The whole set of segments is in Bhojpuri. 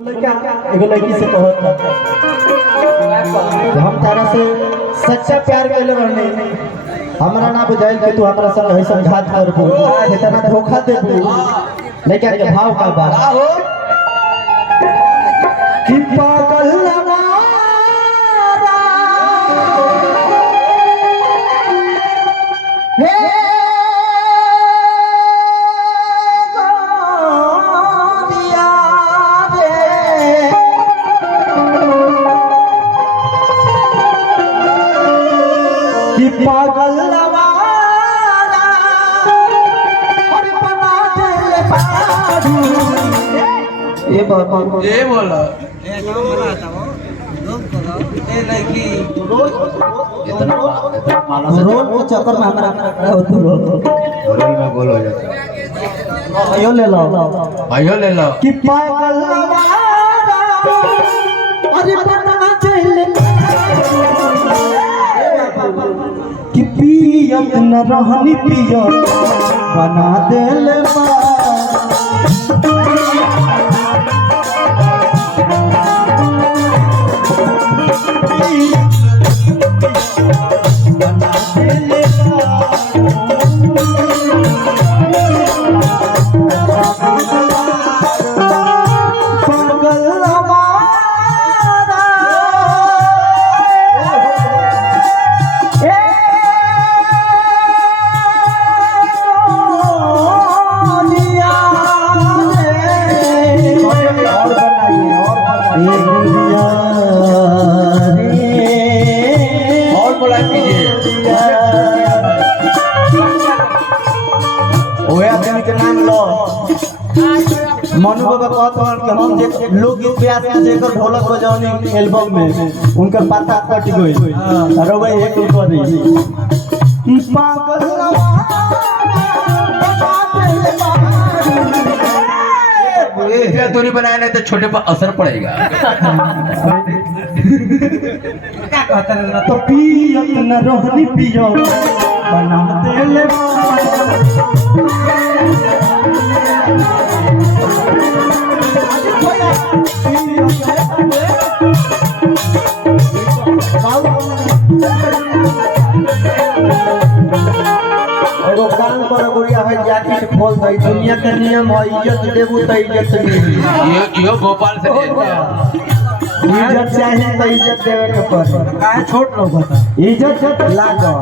एगो लड़की से कहत हम तारा से सच्चा प्यार कैले रहने हमरा ना बुझाइल कि तू हमरा संग ऐसा घात करबो इतना धोखा देबो लेकिन के भाव का बा कि पागल लवारा हे पागल लवारा और बना दे पारू ये बोला ए नाम बनाता हो लोग करो ए लड़की रोज के चक्कर में हमरा खड़ा हो तू रोल में गोल हो जाता भाइयों ले लो कि पागल लवारा और बना दे कि पियत न रहनी पियत बना देले बना देले मनु बाबा कहत हन कि हम जे लोकगीत ब्यास में जेकर ढोलक बजावनी एल्बम में उनकर पता कट गई अरे भाई एक रुपया नहीं पागल इतना दूरी बनाया नहीं तो छोटे पर असर पड़ेगा क्या कहता है तो पियत न रहनी पियो बना देले एगो काम करो गुड़िया भाई जाति से खोल दई दुनिया के नियम है इज्जत देबू त इज्जत मिली यो भोपाल से इज्जत चाहिए तो इज्जत देवे के पड़ी काहे छोट लोग बता इज्जत लागो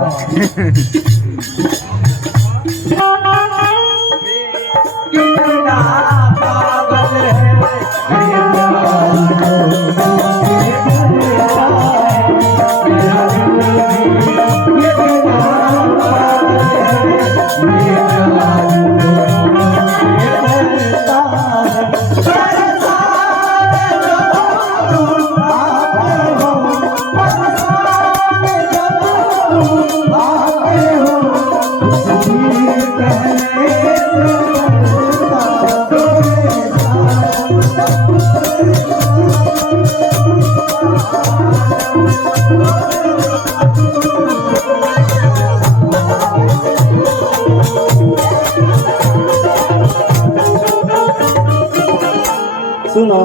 सुनो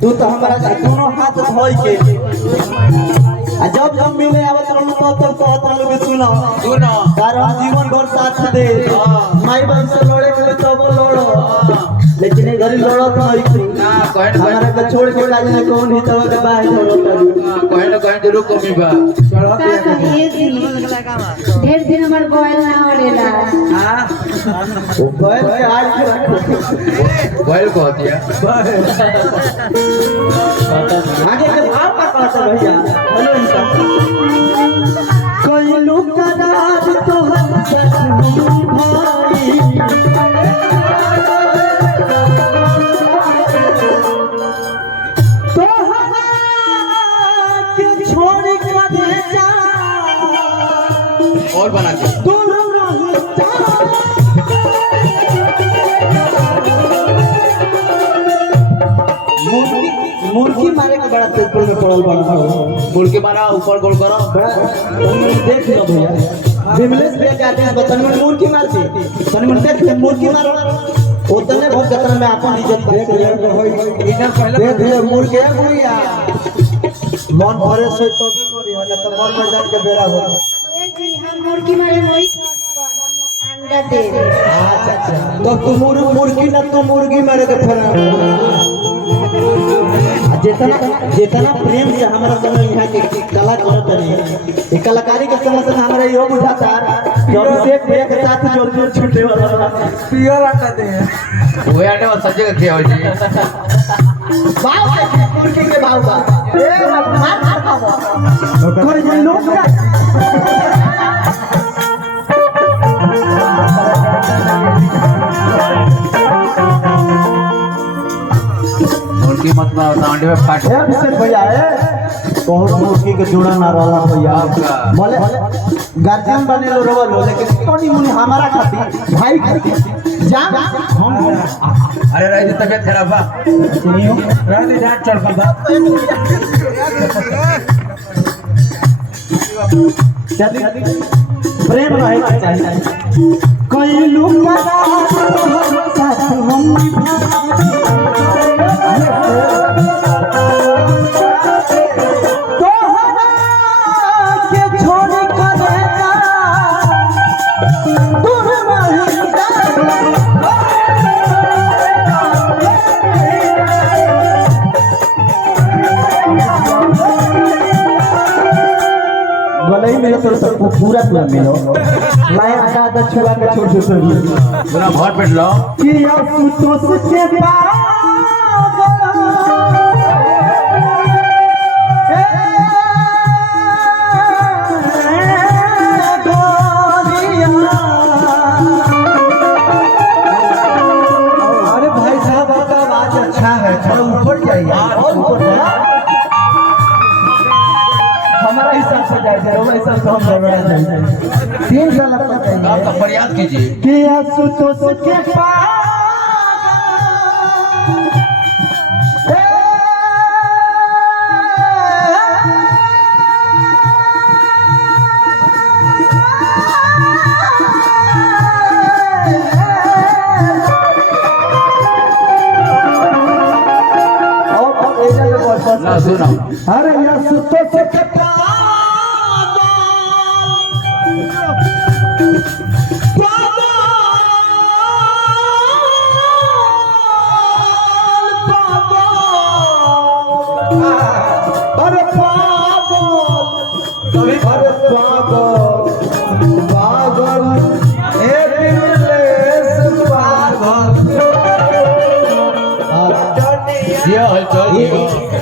तू तो हमारा दोनों हाथ धोई के जब मिले आवत रहलू तब कहत रहलू कि सुनो कारण जीवन भर साथ दे माई बाप से लड़े के तब लड़ो लेकिन ए घरी लड़त नहीं तू हमारा के छोड़ के लाज में कौन ही तब के बाहर लड़त कहीं जरूर कमी बा ढेर दिन हमार गोयल ना होलेला वो बैल के आज बैल को दिया आगे के भाव का कहता भैया बोलो इनका कोई लोग का राज तो हम भाई तो के छोड़ के दे जा और बना के दूर रह जा मुर्गी मारे के बड़ा पेट्रोल में पड़ल बड़ा गोल के मारा ऊपर गोल करो बड़ा देख लो भैया विमलेश भैया जाते हैं तनी मुर्गी मारती तनी देख ले मुर्गी मारो उतने भूख जतना में अपन इज्जत देख ले इधर पहले देख ले मुर्गे मुर्गिया मन भरे से तो भी करी हो ना तो मन में जान के बेरा हो ए जी हम मुर्गी मारे वही अंडा दे अच्छा तो तू मुर्गी ना तू मुर्गी मारे के फिर जितना जितना प्रेम से हमारा समय यहाँ के कला करत नहीं ये कलाकारी के समय से हमारा यो बुझाता जब से एक साथ जोड़ छूटे वाला पियर आटा दे वो आटे में सजे का क्या हो जी भाव के मुर्गी के भाव का ए मार खाओ कर जे लोग मुर्गी मतलब अंडे में फाट से भैया बहुत मुर्गी के जुड़ा ना रहला भैया बोले गार्जियन बने लो रवलो लेकिन तोनी मुनि हमारा खातिर भाई खातिर जा हम अरे राज तबियत खराब बा राज डांट चढ़ बा चली प्रेम रहे के चाहिए कोई लोग साथ हम नहीं मिलो तो पूरा मिलो मैं आधा छुआ के छोड़ छोड़ पूरा भर पेट लो कि सुतोष के अरे भाई साहब आपका आवाज अच्छा है थोड़ा ऊपर जाइए और ऊपर हमारा हिसाब से जाए वैसा तो हम लगा तीन साल लगता आप तो प्रयास कीजिए कि आसुतोष के ना सुनो अरे आसुतोष के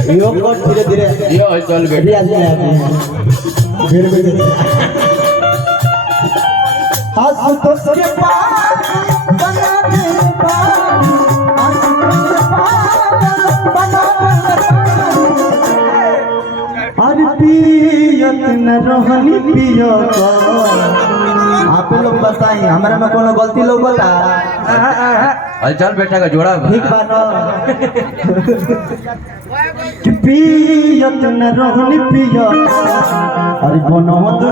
धीरे धीरे ये हलचल बेटी आसुतोष के अरे पियत न रहनी पियो आप लोग बताई हमारा में कोनो गलती लोग बता हलचल बेटा का जोड़ा बा। ठीक बात कि पियत न रहनी पियो अरे कोनो मत